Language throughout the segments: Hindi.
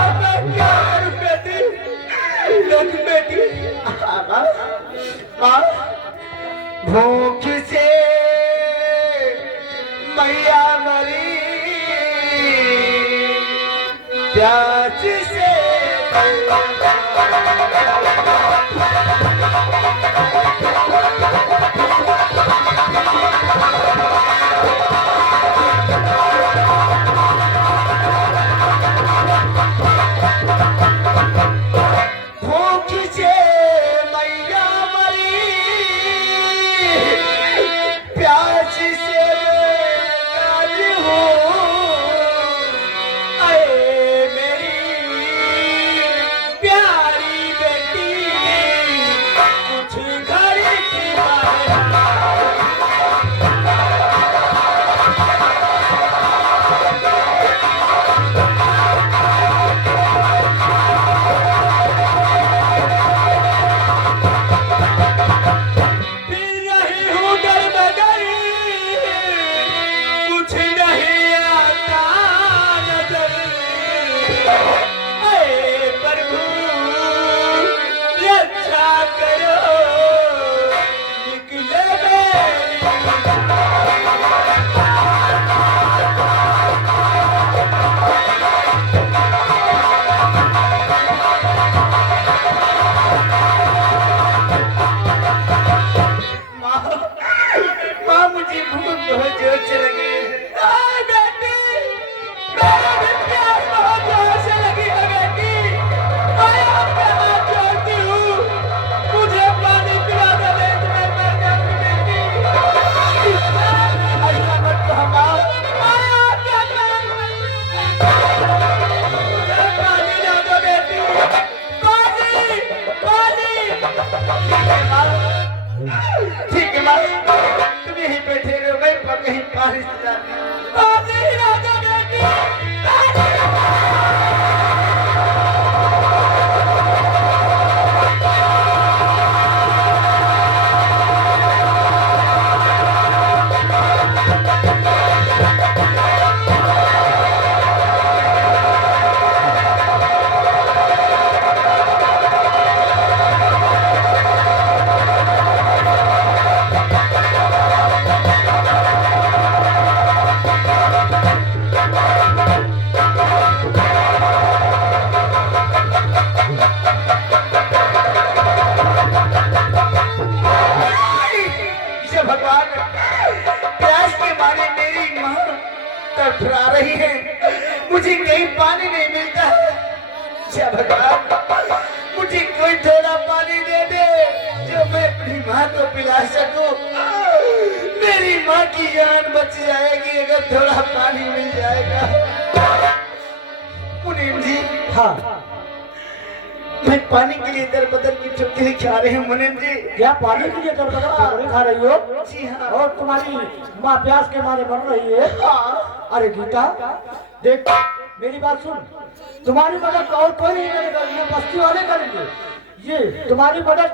अब मैं क्या करूं बेटी? देख बेटी, माँ भूख से मैया मरी, प्यास से ठीक है माँ, तुम यहीं बैठे रहो, मैं कहीं बाहर से जाती तड़फड़ा रही है, मुझे कहीं पानी नहीं मिलता है। क्या भगवान, मुझे कोई थोड़ा पानी दे दे जो मैं अपनी माँ को पिला सकूं। मेरी माँ की जान बच जाएगी अगर थोड़ा पानी मिल जाएगा। मुनीम जी, हाँ मैं पानी के लिए दर बदर की ठोकरें खा रही हूँ। मुनीम जी, क्या पानी के लिए दर बदर ठोकरें खा रही हो? जी हाँ। और तुम्हारी माँ प्यास के मारे मर रही है? हाँ। अरे गीता देख, मेरी बात सुन, तुम्हारी मदद और कोई नहीं करेगा, ये बस्ती वाले करेंगे। ये तुम्हारी मदद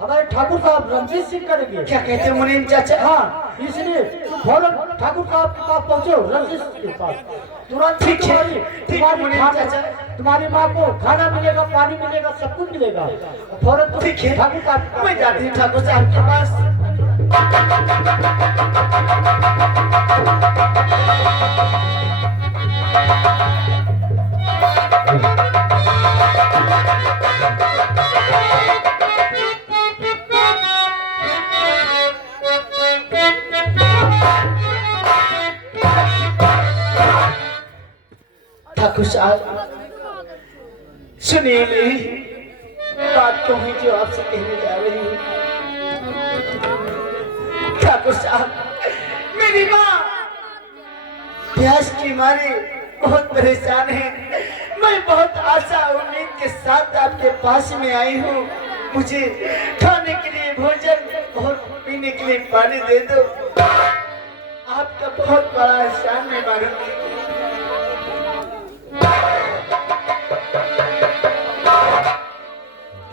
हमारे ठाकुर साहब रणजीत सिंह करेंगे। क्या कहते हैं मुनीम चाचा? हाँ, इसलिए फौरन ठाकुर साहब के पास पहुँचो, रणजीत सिंह के पास तुरंत। ठीक है, तुम्हारी माँ को खाना मिलेगा, पानी मिलेगा, सब कुछ मिलेगा। फौरन ठीक है, ठाकुर साहब, मैं जाती हूँ ठाकुर साहब के पास। ठाकुर साहब सुनिए मेरी बात को, मैं जो आपसे कहने जा रही हूँ। ठाकुर साहब, मेरी माँ प्यास की मारे बहुत परेशान है। मैं बहुत आशा उम्मीद के साथ आपके पास में आई हूँ। मुझे खाने के लिए भोजन और पीने के लिए पानी दे दो। आपका बहुत बड़ा एहसान मैं मानूंगी।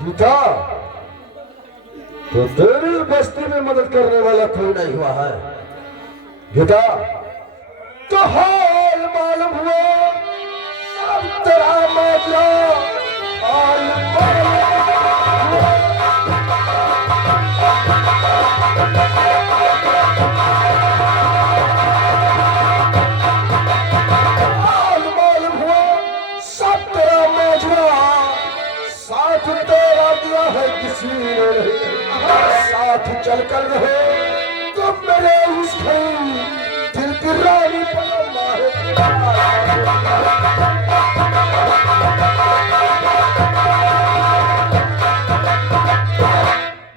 गीता, तो तेरी बस्ती में मदद करने वाला कोई नहीं हुआ है। गीता, तो हाल मालूम हुआ, अब तेरा मैं दिया और मालूम हुआ सब तेरा मौजूदा साथ तेरा दिया है किसी ने नहीं साथ चल कर रहे तुम मेरे उस दिल की रानी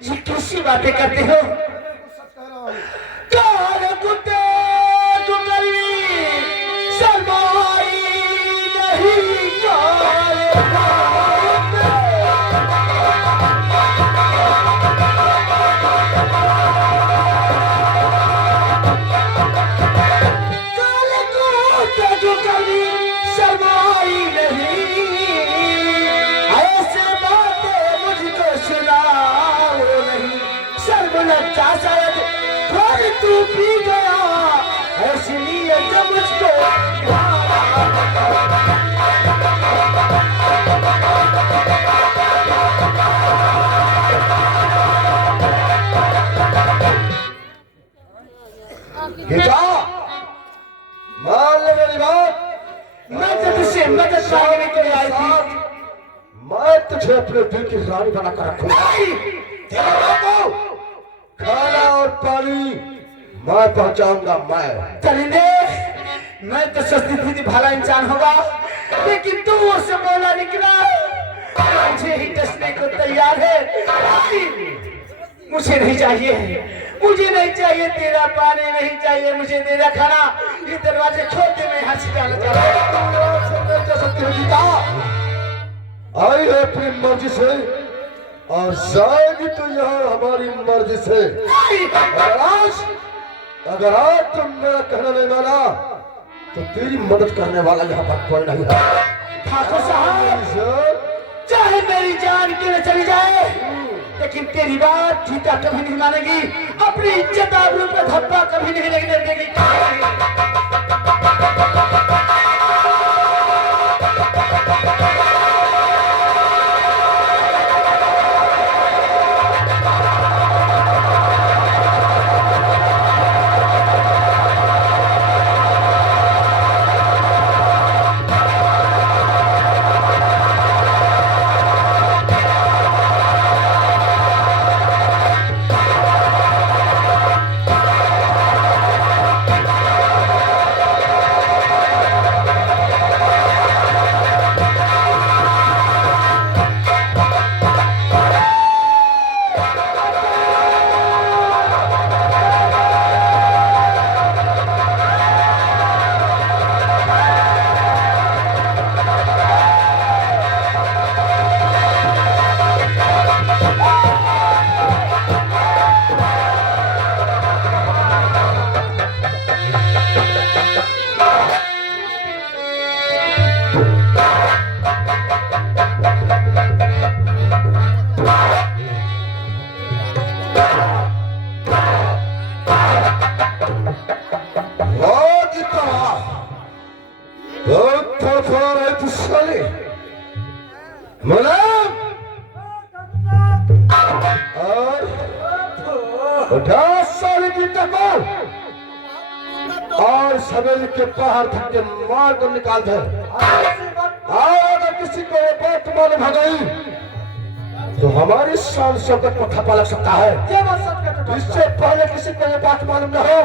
ये कैसी बातें करते हो? काल कुत्ते तू करी शर्माई नहीं काल कुत्ते। काल कुत्ते तू करी शर्माई नहीं ऐसे बातें मुझको सुनाओ नहीं शर्म लगता शायद घर तू पी गया इसलिए जब मुझको गीता मान ले मेरी बात मैं तो तुझसे मदद मांगने के लिए आई थी। मैं तुझे अपने दिल की रानी बना कर रखूंगा तेरे बाबू खाना और पानी मैं पहुंचाऊंगा मैं चलिंदे मैं तो सोचती थी भला इंसान होगा लेकिन तू उससे बोला निकला मुझे ही डसने को तैयार है। मुझे नहीं चाहिए मुझे नहीं चाहिए तेरा पानी नहीं चाहिए मुझे तेरा खाना ये दरवाजे खोल दे मैं यहाँ से जाना चाहता हूँ। आई है अपनी मर्जी से और जाएगी तो यहाँ हमारी मर्जी से अगर आज तुम मेरा कहना नहीं माना तो तेरी मदद करने वाला यहाँ पर कोई नहीं है। ठाकुर साहब चाहे मेरी जान क्यों न चली जाए लेकिन तेरी बात जीता कभी नहीं मानेगी अपनी इज्जत आबरू पे धब्बा कभी नहीं लगने देगी। और सवेरे के बाहर धक्के मार कर निकाल दे। अगर किसी को ये बात मालूम हो गई तो हमारी शान शौकत को ठप्पा लग सकता है। इससे पहले किसी को ये बात मालूम न हो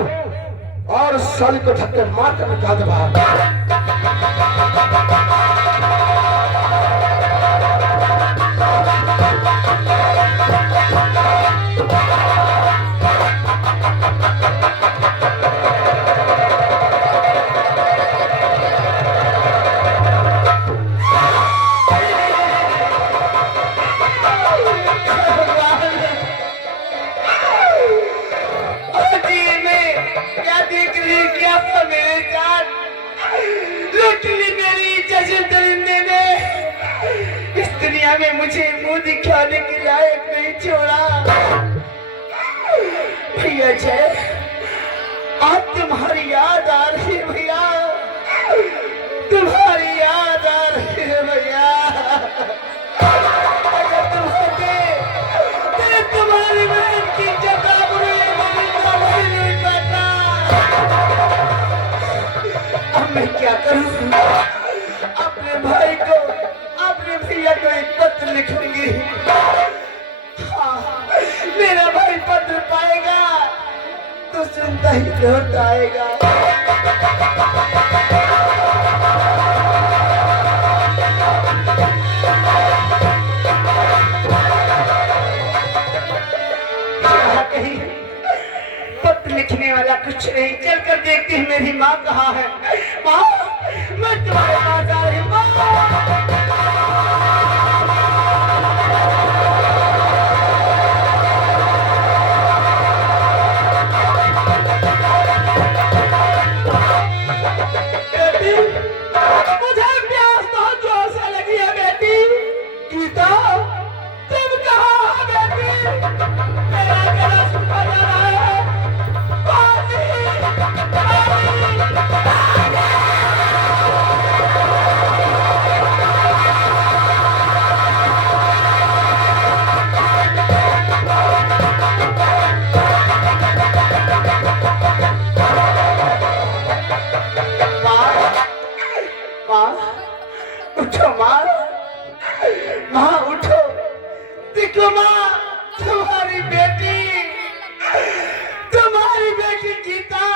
और साली को धक्के मार कर निकाल दे बाहर। में मुझे मुंह दिखाने के लायक नहीं छोड़ा। भैया जय आज तुम्हारी याद आ रही है भैया, तुम्हारी याद आ रही है भैया। करूं, अपने भाई को, अपने भैया को एक पत्र लिखूंगी। हाँ, मेरा भाई पत्र पाएगा तो सुनता ही लौट आएगा। कहीं पत्र लिखने वाला कुछ नहीं, चल कर देखती हूँ मेरी माँ कहाँ है। माँ, मैं तुम्हारे पास आ रही हूँ। बेटी, मुझे प्यास बहुत जोर से लगी है बेटी। गीता, तुम कहाँ हो बेटी? मेरा गला सूखा जा रहा है। पानी, उठो माँ, माँ उठो। देखो माँ, तुम्हारी बेटी गीता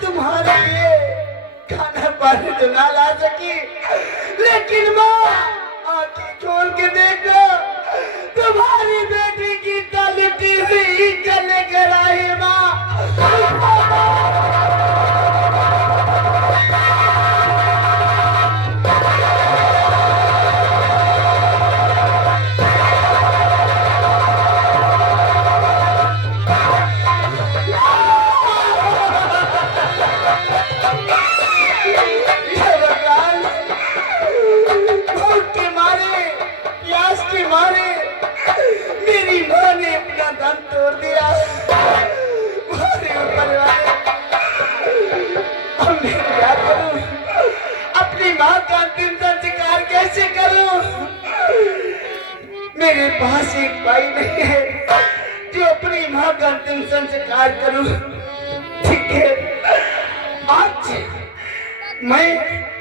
तुम्हारे लिए खाना पानी तो ना ला सकी, लेकिन माँ आंखें खोल के देखो, तुम्हारी बेटी गीता लिपटी हुई चले कर आई माँ। मेरी माँ ने अपना दम तोड़ दिया। अब मैं क्या करूं? अपनी माँ का अंतिम संस्कार कैसे करूं? मेरे पास एक भाई नहीं है जो अपनी माँ का अंतिम संस्कार करूं। ठीक है, आज मैं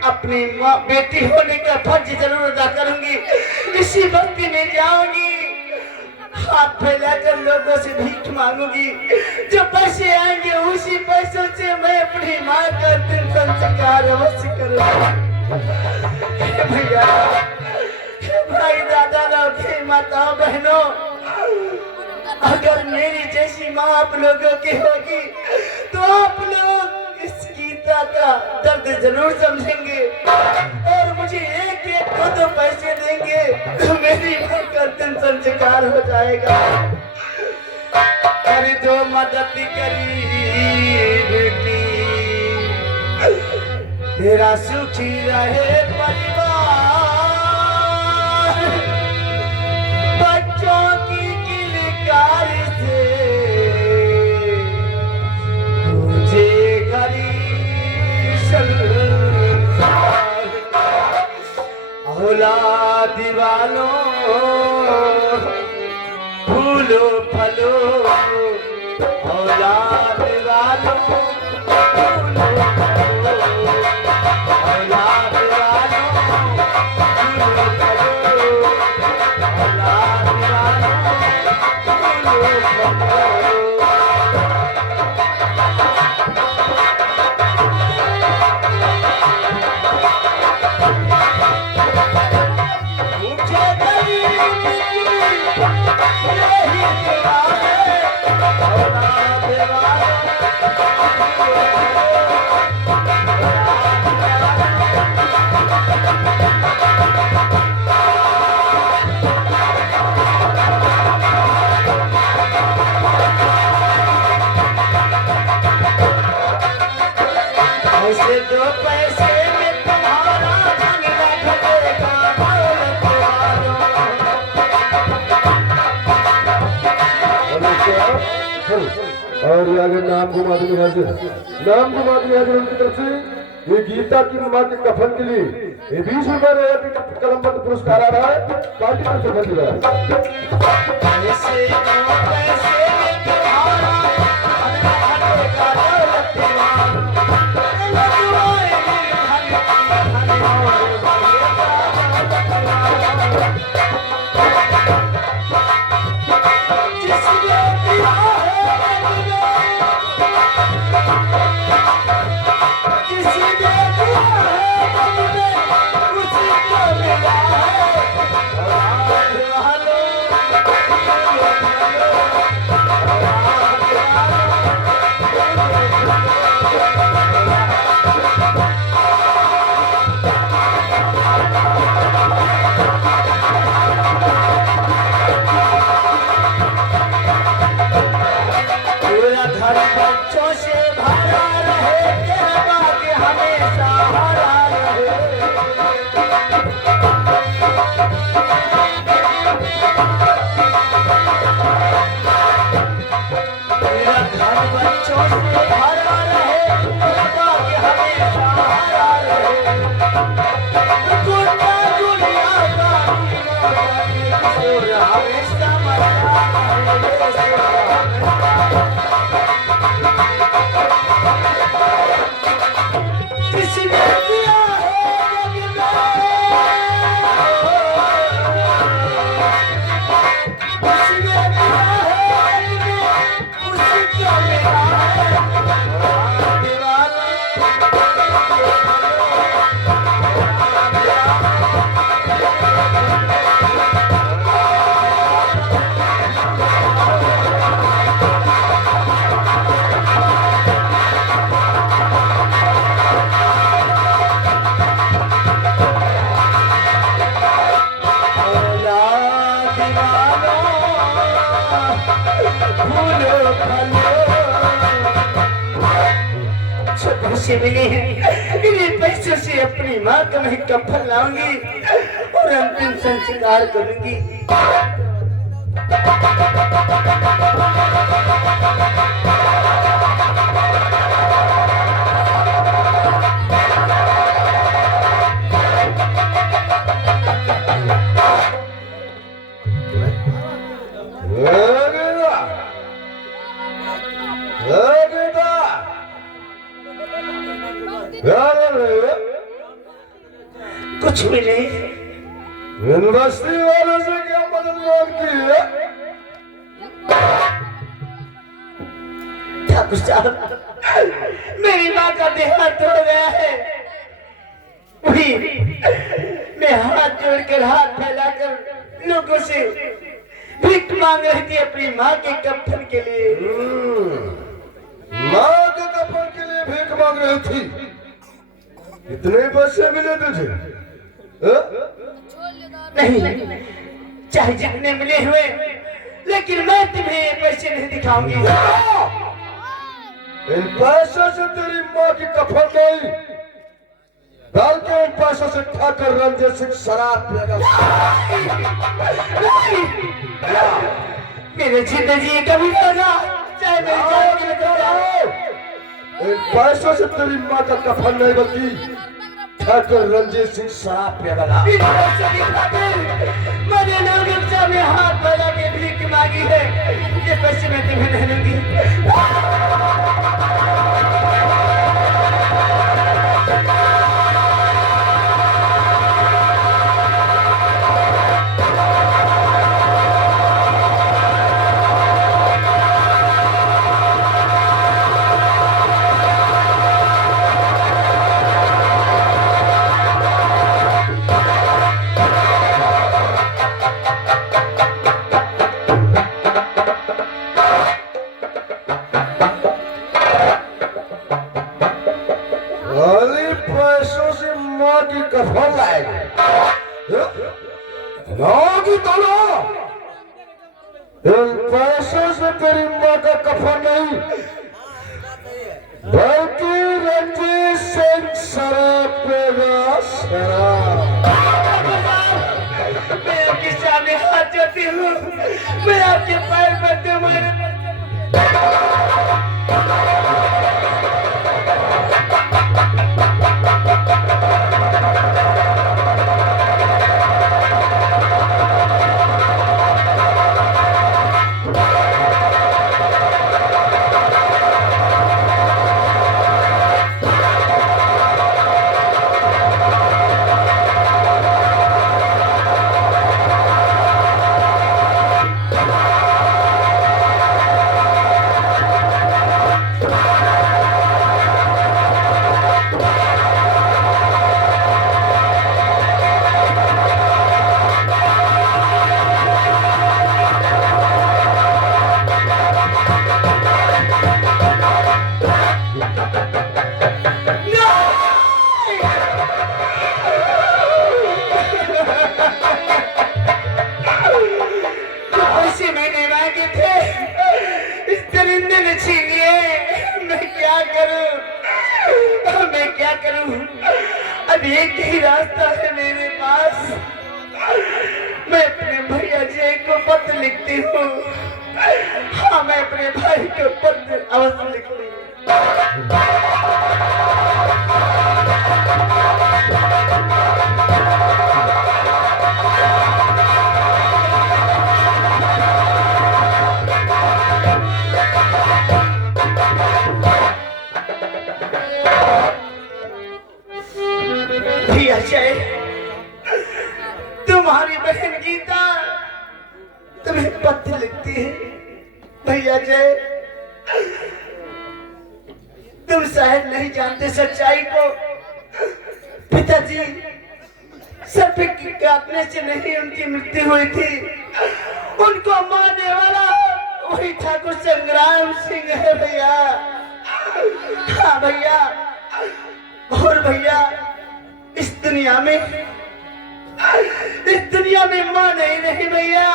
अपनी माँ बेटी होने का फर्ज जरूर अदा करूंगी। इसी बस्ती में जाऊंगी, हाथ फैलाकर लोगों से भीख मांगूंगी। जो पैसे आएंगे उसी पैसों से मैं अपनी माँ का अंतिम संस्कार अवश्य करूंगा। भैया, भाई, दादा लोग, माताओं बहनों, अगर मेरी जैसी माँ आप लोगों की होगी तो आप लोग इस गीता का दर्द जरूर समझेंगे और मुझे एक एक दो पैसे देंगे तो मेरी माँ का अंतिम संस्कार हो जाएगा। कर दो मदद गरीब की, तेरा सुखी रहे परिवार। बच्चों की किलकार से तुझे गरीब संसार। औलाद वालों, फूलो फलो, औलाद वालों, फूलो फलो, औलाद वालों, फूलो फलो, औलाद वालों, फूलो फलो। मुझे गरीब की यही दुआ है, औलाद वालों, ऐसे दो पैसे में तुम्हारा धन रख देगा दौलत वालों। और ये आगे नाम घुमा देंगे यहाँ से, नाम घुमा देंगे यहाँ से उनकी तरफ से। ये गीता की माँ के कफन के लिए ये 20 रुपए रॉयल्टी का कलमबंद पुरस्कार आ रहा है, पार्टी तरफ से बन रहा है। ऐसे दो पैसे में तुम्हारा धन रख देगा दौलत वालों। मेरा घर बच्चों से भरा रहे, बाबा के हमेशा हरा रहे। गुड्डा गुड़िया का दीवाना, हमेशा मरा किसने दिया पैसे मिले हैं, इन्हीं पैसों से अपनी माँ का मैं कफन लाऊंगी और अंतिम संस्कार करूंगी। कुछ भी नहीं, यूनिवर्सिटी वालों से क्या मदद मांगती है? ठाकुर साहब, मेरी माँ का देहांत हो गया है। वही मैं हाथ जोड़कर हाथ फैलाकर लोगों से भीख मांग रही थी अपनी माँ के कफन के लिए। माँ के कफन के लिए भीख मांग रही थी। इतने पैसे मिले तुझे? नहीं, चाहे जितने मिले हुए, लेकिन मैं तुम्हें ये पैसे नहीं दिखाऊंगी। इन पैसों से तेरी माँ की कफन नहीं, बल्कि इन पैसों से ठाकर रंजीत सिंह शराब पिएगा। मेरे जिंदगी कभी होगा, चाहे मेरी जान की बता। इन पैसों से तेरी माँ का कफन नहीं, बल्कि ठाकर रंजीत सिंह शराब पिएगा। मैंने लोगों के सामने हाथ फैला के भीख मांगी है, ये पैसे मैं तुम्हें नहीं दूंगी। पैसों से माँ की कफन लाएगा। लाओगी तो लो, इन पैसों से तेरी माँ का कफन नहीं, बल्कि रंजीत सिंह शराब पिएगा। शराब। मैं आपके सामने हाथ जोड़ती हूँ, मैं आपके पैर पड़ती हूँ। अब एक ही रास्ता है मेरे पास। मैं अपने भैया जय को लिखती हूँ। हाँ, मैं अपने भाई को पत्र अवश्य लिख रही हूँ। भैया जय, तुम्हारी बहन गीता तुम्हें पत्र लिखती है। भैया जय, तुम शायद नहीं जानते सच्चाई को। पिताजी सर्प के काटने से नहीं उनकी मृत्यु हुई थी, उनको मारने वाला वही ठाकुर संग्राम सिंह है भैया। हाँ भैया, और भैया इस दुनिया में माँ नहीं रही भैया।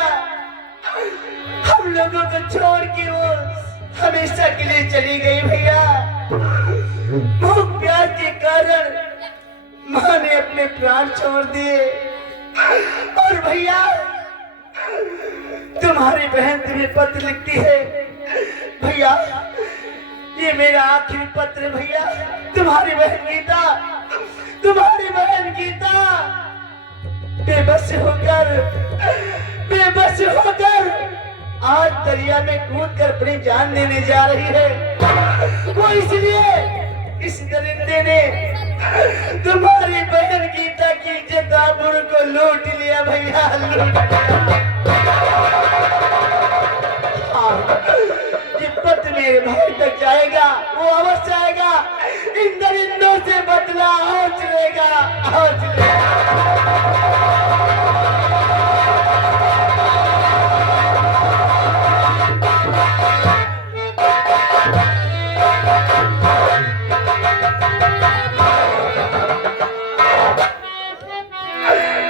हम लोगों को छोड़ के वो हमेशा के लिए चली गई भैया। भूख प्यास के कारण माँ ने अपने प्राण छोड़ दिए। और भैया तुम्हारी बहन तुम्हें पत्र लिखती है। भैया ये मेरा आखिरी पत्र भैया। तुम्हारी बहन गीता बेबस होकर आज दरिया में कूद कर अपनी जान देने जा रही है। वो इसलिए इस दरिंदे ने तुम्हारी बहन गीता की इज्जत आबरू को लूट लिया भैया, लूट लिया। ये पत्र मेरे भाई तक जाएगा, वो अवश्य आएगा। इन दरिंदों से बदला हो चलेगा।